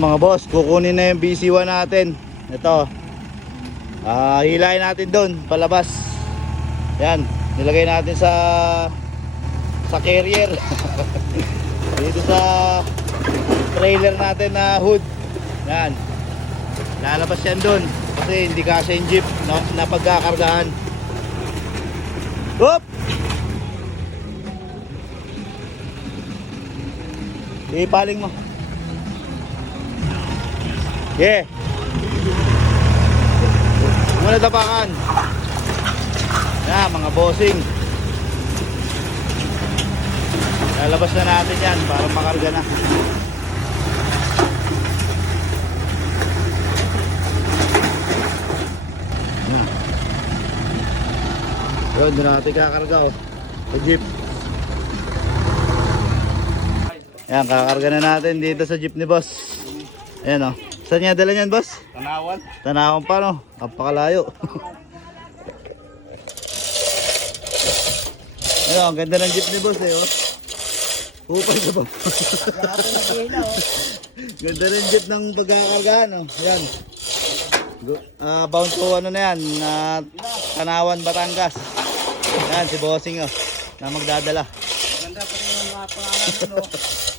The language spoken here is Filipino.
Mga boss, kukunin na yung BC1 natin. Ito. Hilahin natin doon, palabas. Yan, nilagay natin sa carrier. Dito sa trailer natin na hood. Yan. Lalabas yan doon kasi hindi kasi yung jeep na pagkakargahan. Hop! Ipaling mo. Yeah. Muna tapakan. Yan, mga bossing. Lalabas na natin yan para makarga na. Yan. Yun, doon natin kakarga sa jeep. Yan, kakarga na natin dito sa jeep ni boss. Ayan saan niya dala niyan boss? Tanawan. Tanawan pa no? Kapakalayo. Ayan, ang ganda ng jeep ni boss Upay ka ba? Ganda ng jeep ng pagkakargaan Ayan. Bound to na yan Tanawan, Batangas. Ayan si bossing na magdadala. Ganda pa rin yung mga pangalan